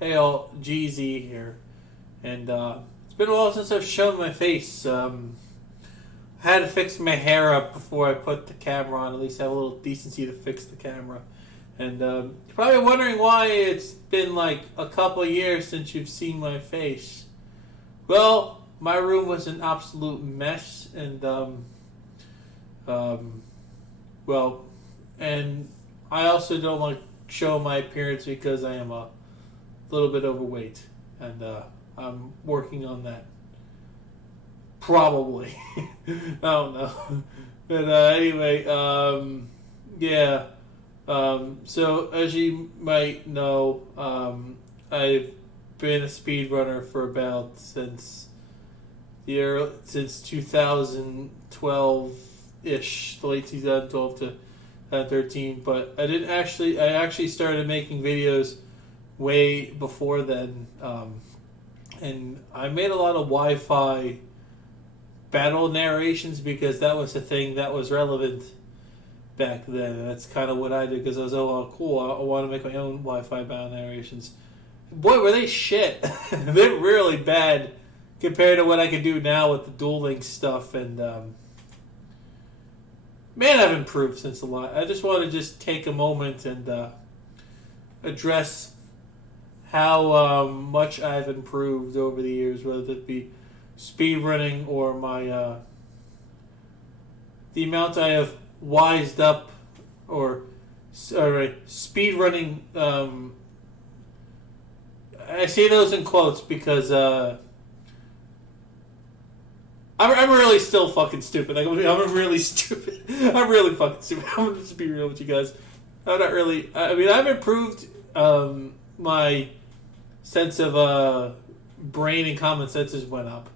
Hey all, GZ here, and it's been a while since I've shown my face. I had to fix my hair up before I put the camera on, at least have a little decency to fix the camera. And you're probably wondering why it's been like a couple of years since you've seen my face. Well, my room was an absolute mess, and well, and I also don't like show my appearance because I am a little bit overweight, and I'm working on that. Probably, I don't know, but anyway, yeah. So as you might know, I've been a speedrunner for about since 2012 ish, late 2012 to 2013. But I actually started making videos way before then, and I made a lot of Wi-Fi battle narrations because that was a thing that was relevant back then. And that's kind of what I did because I was, oh, cool, I want to make my own Wi-Fi battle narrations. Boy, were they shit. They're really bad compared to what I can do now with the Duel Link stuff. And man, I've improved since a lot. I just want to just take a moment and address how much I've improved over the years, whether it be speedrunning or my the amount I have wised up, or speedrunning. I say those in quotes because I'm really still fucking stupid. I'm really stupid. I'm really fucking stupid. I'm gonna just be real with you guys. I'm not really. I mean, I've improved my sense of brain and common senses went up,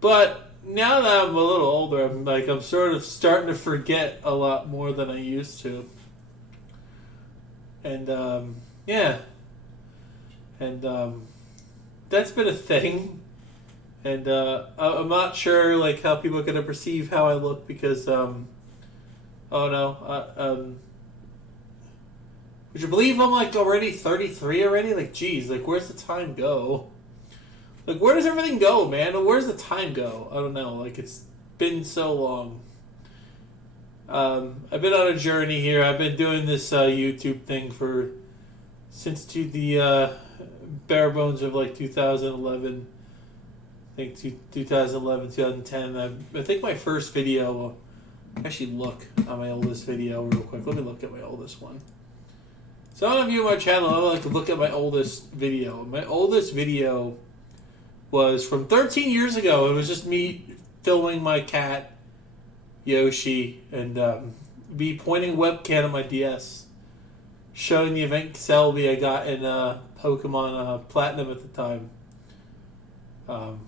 but now that I'm a little older, I'm sort of starting to forget a lot more than I used to, and yeah, and that's been a thing, and I'm not sure like how people are gonna perceive how I look because oh no, would you believe I'm like already 33 already? Like, geez, like where's the time go? Like, where does everything go, man? Where's the time go? I don't know. Like, it's been so long. I've been on a journey here. I've been doing this YouTube thing since the bare bones of like 2011. I think 2011, 2010. I think my first video. Actually, look at my oldest video real quick. Let me look at my oldest one. So, I don't view my channel. I like to look at my oldest video. My oldest video was from 13 years ago. It was just me filming my cat, Yoshi, and me pointing webcam at my DS, showing the event Selby I got in Pokemon Platinum at the time. And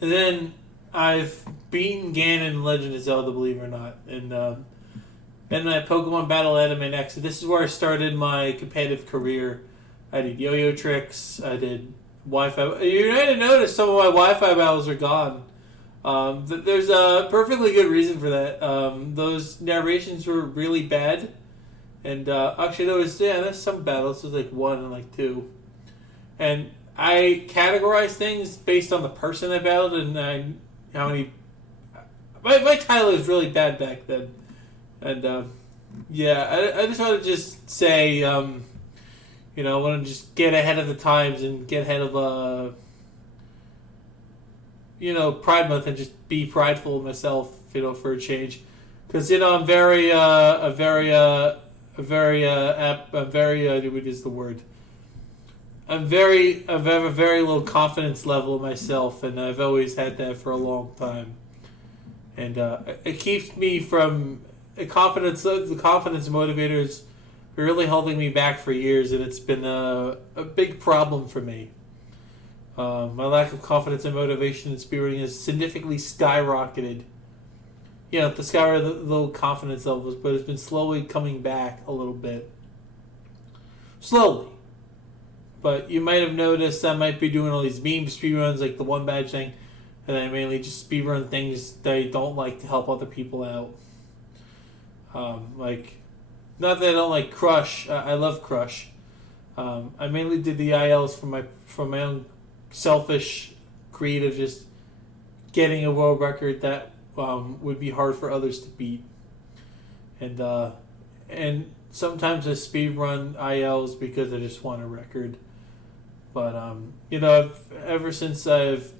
then I've beaten Ganon in Legend of Zelda, believe it or not, and my Pokemon Battle Anime next. So this is where I started my competitive career. I did yo-yo tricks. I did Wi-Fi. You're going to notice some of my Wi-Fi battles are gone. There's a perfectly good reason for that. Those narrations were really bad, and actually there's some battles. There's like 1 and like 2, and I categorize things based on the person I battled and how many. My title was really bad back then, and yeah, I just want to just say. I want to just get ahead of the times and get ahead of, Pride Month and just be prideful of myself, for a change. Because, I'm very, what is the word? I have a very low confidence level of myself, and I've always had that for a long time. And it keeps me from, the confidence motivators really holding me back for years, and it's been a big problem for me. My lack of confidence and motivation in speedrunning has significantly skyrocketed. The low confidence levels, but it's been slowly coming back a little bit. Slowly. But you might have noticed I might be doing all these meme speedruns, like the one badge thing, and I mainly just speedrun things that I don't like to help other people out. Not that I don't like Crush. I love Crush. I mainly did the ILs for my own selfish, creative, just getting a world record that would be hard for others to beat, and sometimes I speed run ILs because I just want a record. But ever since I've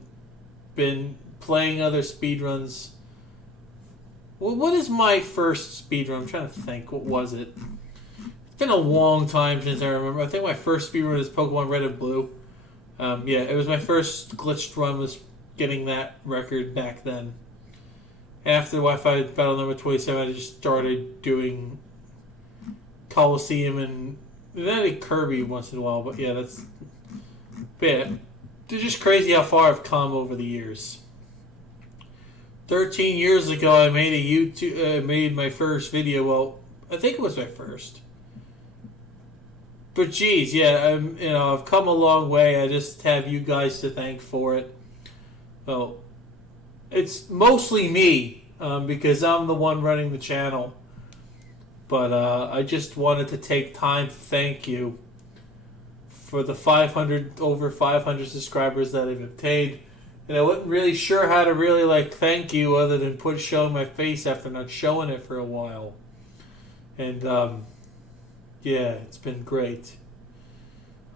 been playing other speedruns. Well, what is my first speedrun? I'm trying to think. What was it? It's been a long time since I remember. I think my first speedrun is Pokemon Red and Blue. It was my first glitched run was getting that record back then. After Wi-Fi Battle number 27, I just started doing Coliseum and then I did Kirby once in a while. But yeah, it's just crazy how far I've come over the years. 13 years ago, I made my first video. Well, I think it was my first. But geez, yeah, I've come a long way. I just have you guys to thank for it. Well, it's mostly me because I'm the one running the channel. But I just wanted to take time to thank you for the over 500 subscribers that I've obtained. And I wasn't really sure how to really thank you other than showing my face after not showing it for a while. And it's been great.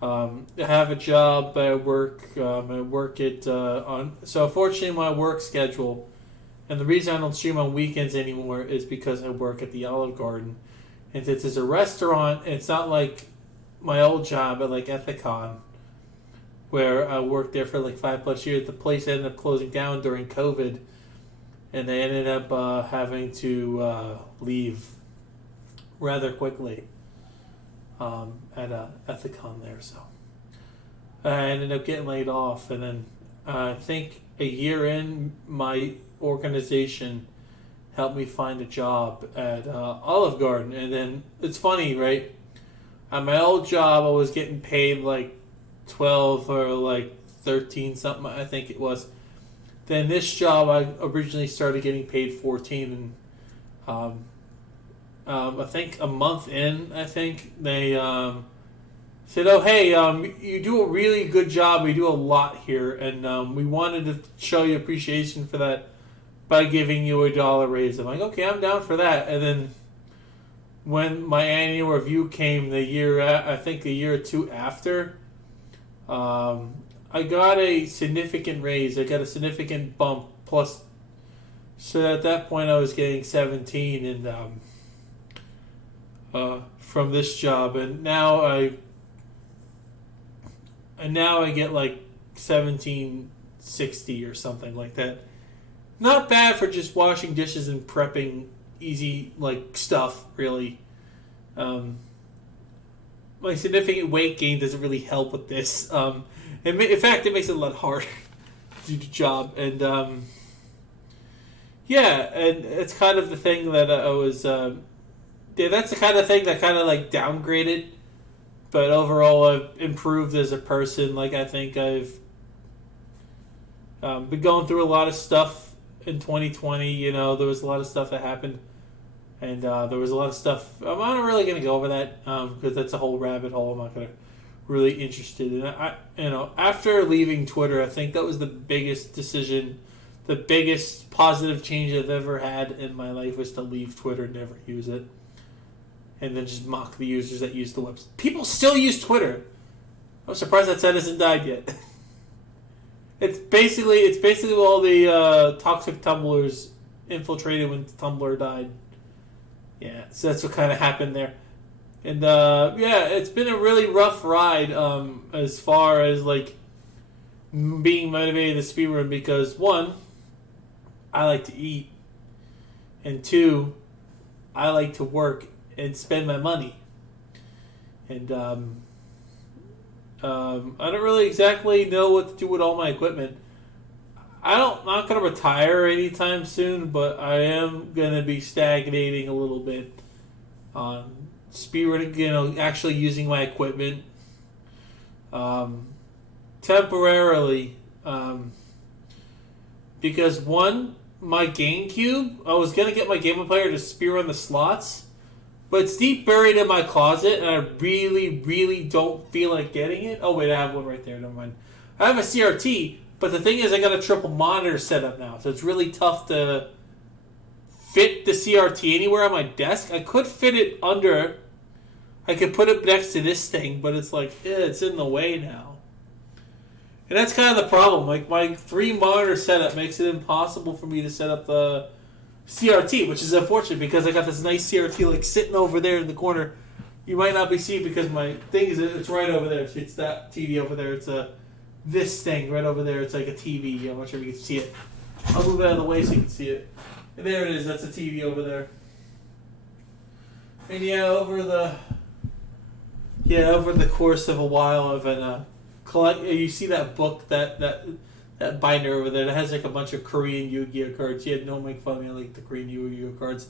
I have a job. I work. I work at So unfortunately, my work schedule, and the reason I don't stream on weekends anymore is because I work at the Olive Garden, and since it's a restaurant, it's not like my old job at Ethicon, where I worked there for 5+ years. The place ended up closing down during COVID, and they ended up having to leave rather quickly at Ethicon there. So I ended up getting laid off, and then I think a year in, my organization helped me find a job at Olive Garden. And then it's funny, right? At my old job, I was getting paid 12 or 13 something, I think it was. Then this job, I originally started getting paid 14, and I think a month in, they said, "Oh, hey, you do a really good job. We do a lot here, and we wanted to show you appreciation for that by giving you a $1 raise." I'm like, "Okay, I'm down for that." And then when my annual review came the year or two after, I got a significant raise. I got a significant bump. Plus, so at that point I was getting 17, and from this job, and now I get 1760 or something like that. Not bad for just washing dishes and prepping easy stuff, really. My significant weight gain doesn't really help with this. In fact, it makes it a lot harder to do the job. And and it's kind of the thing that I was. That's the kind of thing that kind of downgraded. But overall, I've improved as a person. I think I've been going through a lot of stuff in 2020. There was a lot of stuff that happened. And there was a lot of stuff. I'm not really going to go over that because that's a whole rabbit hole. I'm not going to really interested in it. After leaving Twitter, I think that was the biggest decision, the biggest positive change I've ever had in my life was to leave Twitter, never use it, and then just mock the users that use the website. People still use Twitter. I'm surprised that site hasn't died yet. It's basically all the toxic Tumblrs infiltrated when Tumblr died. Yeah, so that's what kind of happened there. And, it's been a really rough ride as far as, being motivated to speedrun because, one, I like to eat, and two, I like to work and spend my money. And I don't really exactly know what to do with all my equipment. I'm not going to retire anytime soon, but I am going to be stagnating a little bit on speedrunning, actually using my equipment temporarily. Because one, my GameCube, I was going to get my Game Boy player to speedrun the slots, but it's deep buried in my closet, and I really, really don't feel like getting it. Oh wait, I have one right there. Never mind. I have a CRT, but the thing is, I got a triple monitor set up now, so it's really tough to fit the CRT anywhere on my desk. I could fit it under. I could put it next to this thing, but it's like, it's in the way now. And that's kind of the problem. Like, my 3-monitor setup makes it impossible for me to set up the CRT, which is unfortunate because I got this nice CRT like sitting over there in the corner. You might not be seeing because my thing is, it's right over there. It's that TV over there. It's this thing right over there. It's like a TV. I'm not sure if you can see it. I'll move it out of the way so you can see it. And there it is. That's a TV over there. And yeah, over the course of a while, I've been you see that book, that binder over there that has like a bunch of Korean Yu-Gi-Oh cards. Yeah, don't make fun of me. I like the Korean Yu-Gi-Oh cards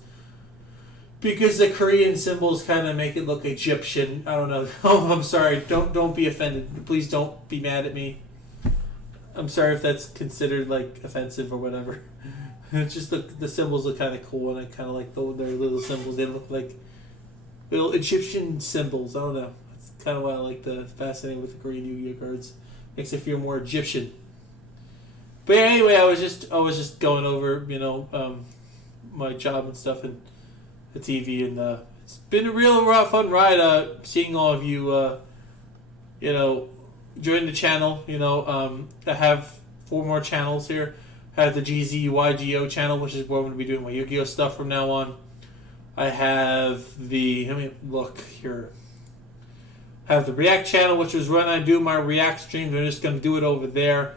because the Korean symbols kind of make it look Egyptian. I don't know. Oh, I'm sorry. Don't be offended. Please don't be mad at me. I'm sorry if that's considered like offensive or whatever. It's just the symbols look kind of cool, and I kind of like their little symbols. They look like little Egyptian symbols. I don't know. That's kind of why I like the fascinating with the Korean Yu-Gi-Oh cards. Makes it feel more Egyptian. But anyway, I was just going over, my job and stuff and the TV, and it's been a real fun ride. Seeing all of you, join the channel. I have 4 more channels here. I have the GZYGO channel, which is where I'm going to be doing my Yu-Gi-Oh stuff from now on. I have let me look here. I have the React channel, which is when I do my React streams. I'm just going to do it over there.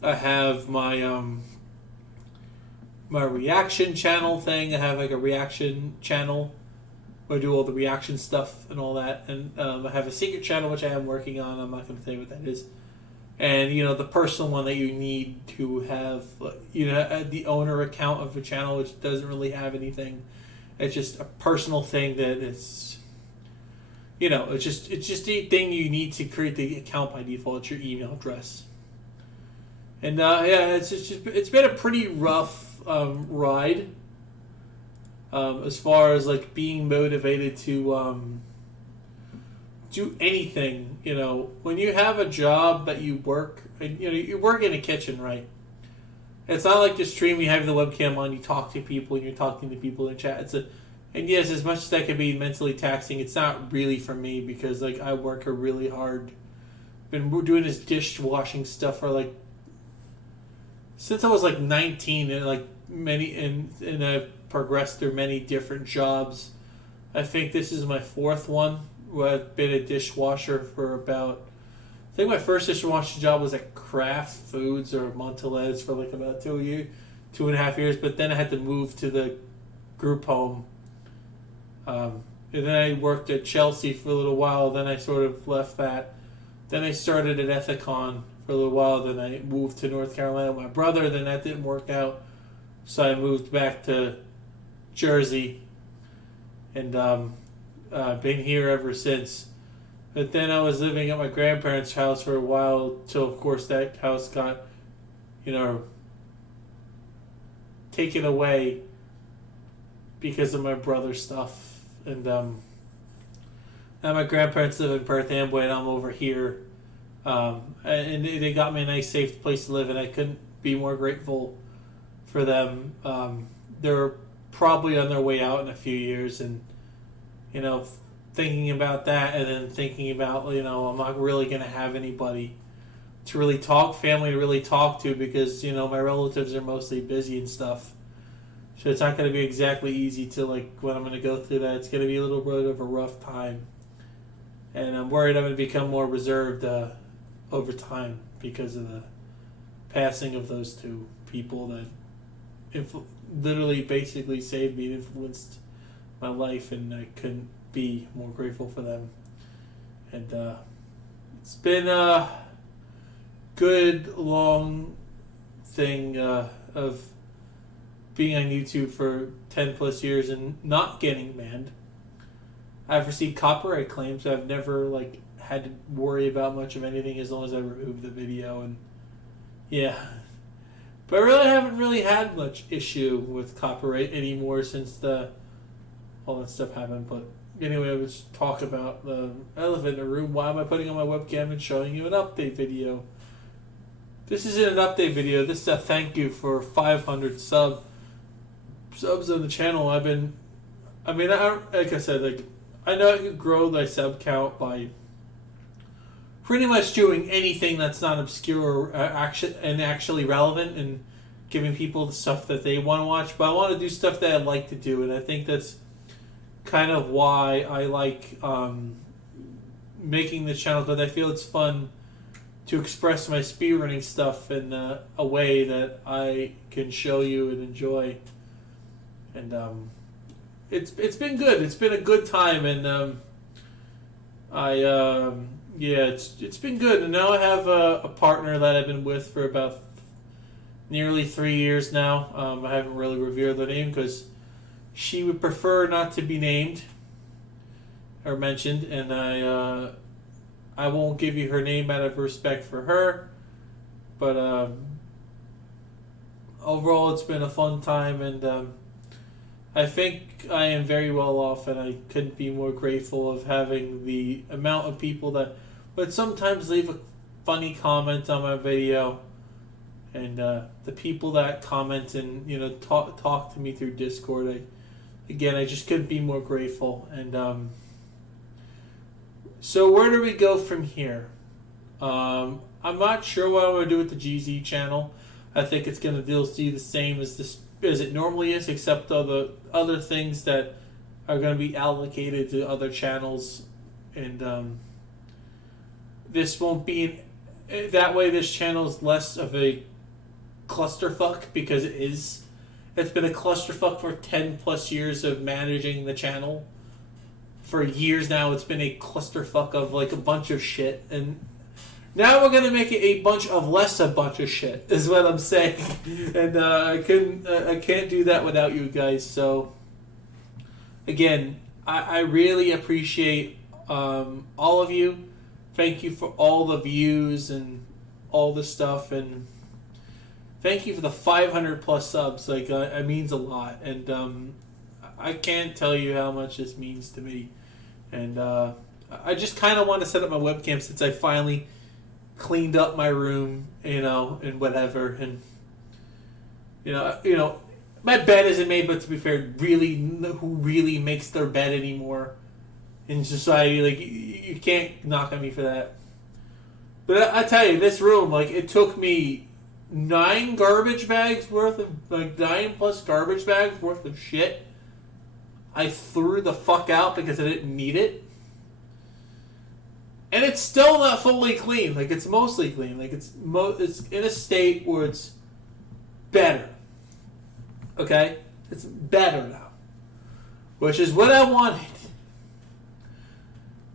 I have my my reaction channel thing. I have like a reaction channel where I do all the reaction stuff and all that. And I have a secret channel, which I am working on. I'm not going to tell you what that is. And, the personal one that you need to have, the owner account of the channel, which doesn't really have anything. It's just a personal thing that is, it's just the thing you need to create the account by default. It's your email address. And, it's been a pretty rough ride as far as, like, being motivated to do anything. When you have a job that you work, you work in a kitchen, right? It's not like the stream, you have the webcam on, you talk to people, and you're talking to people in chat. And yes, as much as that can be mentally taxing, it's not really for me because, like, I work really hard. Been doing this dishwashing stuff for, like, since I was, like, 19, and, like, and I've progressed through many different jobs. I think this is my 4th one where I've been a dishwasher for about... I think my first dishwasher job was at Kraft Foods or Montelez for like about 2.5 years, but then I had to move to the group home. And then I worked at Chelsea for a little while, then I sort of left that. Then I started at Ethicon for a little while, then I moved to North Carolina with my brother, then that didn't work out. So I moved back to Jersey, and been here ever since. But then I was living at my grandparents' house for a while, till of course that house got, taken away because of my brother's stuff. And now my grandparents live in Perth Amboy, and I'm over here. And they got me a nice, safe place to live, and I couldn't be more grateful for them. They're probably on their way out in a few years, and thinking about that, and then thinking about, I'm not really going to have anybody to really family to really talk to, because, my relatives are mostly busy and stuff. So it's not going to be exactly easy to, like, when I'm going to go through that. It's going to be a little bit of a rough time. And I'm worried I'm going to become more reserved over time because of the passing of those 2 people that literally basically saved me and influenced my life, and I couldn't be more grateful for them. And it's been a good long thing of being on YouTube for 10 plus years and not getting banned. I've received copyright claims, so I've never had to worry about much of anything as long as I remove the video. And yeah, but I really haven't had much issue with copyright anymore since all that stuff happened. But anyway, let's talk about the elephant in the room. Why am I putting on my webcam and showing you an update video? This isn't an update video. This is a thank you for 500 subs on the channel. Like I said, I know I could grow my sub count by pretty much doing anything that's not obscure or actually relevant and giving people the stuff that they want to watch. But I want to do stuff that I like to do, and I think that's kind of why I like making the channel, because I feel it's fun to express my speedrunning stuff in a way that I can show you and enjoy. And it's been good. It's been a good time, and it's been good. And now I have a partner that I've been with for about nearly 3 years now. I haven't really revealed the name because she would prefer not to be named or mentioned, and I won't give you her name out of respect for her. But overall, it's been a fun time, and I think I am very well off, and I couldn't be more grateful of having the amount of people that would sometimes leave a funny comment on my video, and the people that comment and talk to me through Discord. I just couldn't be more grateful. And so where do we go from here? I'm not sure what I'm going to do with the GZ channel. I think it's going to do the same as it normally is, except all the other things that are going to be allocated to other channels, and this won't be that way. This channel is less of a clusterfuck, because it is. It's been a clusterfuck for 10 plus years of managing the channel. For years now, it's been a clusterfuck of like a bunch of shit, and now we're gonna make it a bunch of less a bunch of shit, is what I'm saying. And I can't do that without you guys. So again, I really appreciate all of you. Thank you for all the views and all the stuff, and thank you for the 500 plus subs. It means a lot, and I can't tell you how much this means to me. And I just kind of want to set up my webcam since I finally cleaned up my room, and whatever. And my bed isn't made, but to be fair, really, who really makes their bed anymore in society? Like, you can't knock on me for that. But I tell you, this room, it took me 9 plus garbage bags worth of shit I threw the fuck out because I didn't need it. And it's still not fully clean. It's mostly clean. It's in a state where it's better. Okay? It's better now. Which is what I wanted.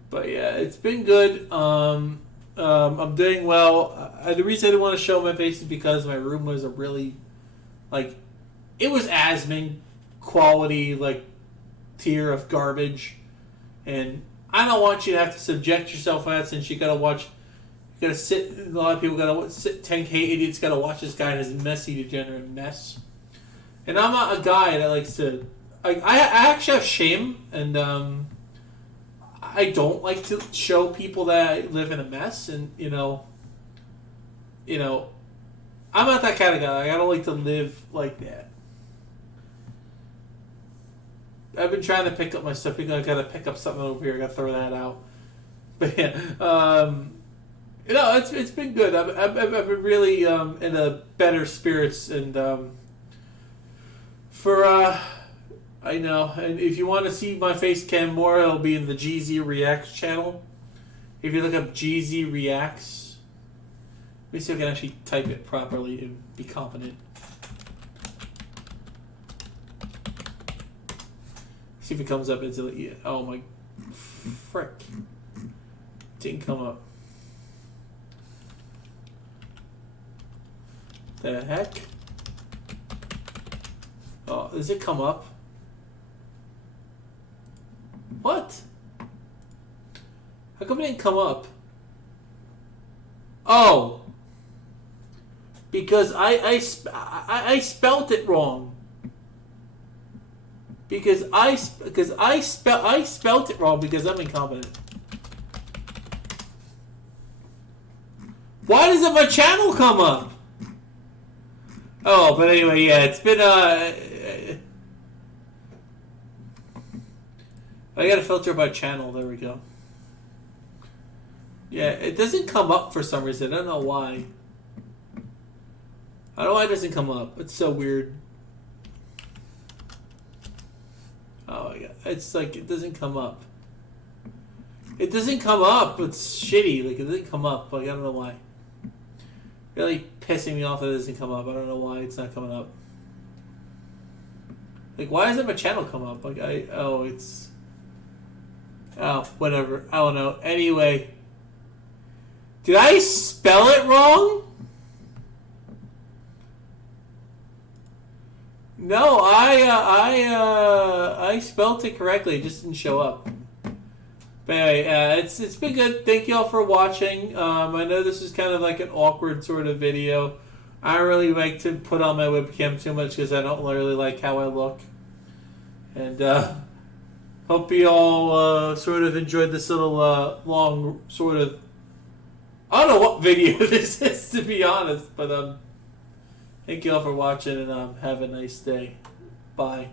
But yeah, it's been good. I'm doing well. The reason I didn't want to show my face is because my room was a really, it was Asmin quality, tier of garbage. And I don't want you to have to subject yourself to that, since you gotta sit, a lot of people gotta sit, 10k idiots gotta watch this guy in his messy, degenerate mess. And I'm not a guy that likes to, I actually have shame, and I don't like to show people that I live in a mess, and I'm not that kind of guy. I don't like to live like that. I've been trying to pick up my stuff. I gotta pick up something over here. I gotta throw that out. But yeah, it's been good. I've been really in a better spirits, and I know. And if you want to see my face cam more, it'll be in the GZ Reacts channel. If you look up GZ Reacts, let me see if I can actually type it properly and be competent. See if it comes up instantly. Oh my frick. It didn't come up. The heck? Oh, does it come up? What? How come it didn't come up? Oh. Because I spelt it wrong. Because I spelt it wrong because I'm incompetent. Why doesn't my channel come up? Oh, but anyway, yeah, it's been I gotta filter by channel. There we go. Yeah, it doesn't come up for some reason. I don't know why. I don't know why it doesn't come up. It's so weird. Oh my god. It's like it doesn't come up. It doesn't come up. It's shitty. Like it doesn't come up. Like I don't know why. Really pissing me off that it doesn't come up. I don't know why it's not coming up. Like why doesn't my channel come up? Like it's whatever. I don't know. Anyway. Did I spell it wrong? No, I spelled it correctly. It just didn't show up. But anyway, it's been good. Thank you all for watching. I know this is kind of like an awkward sort of video. I don't really like to put on my webcam too much because I don't really like how I look. And hope you all sort of enjoyed this little long sort of... I don't know what video this is, to be honest. But thank you all for watching and have a nice day. Bye.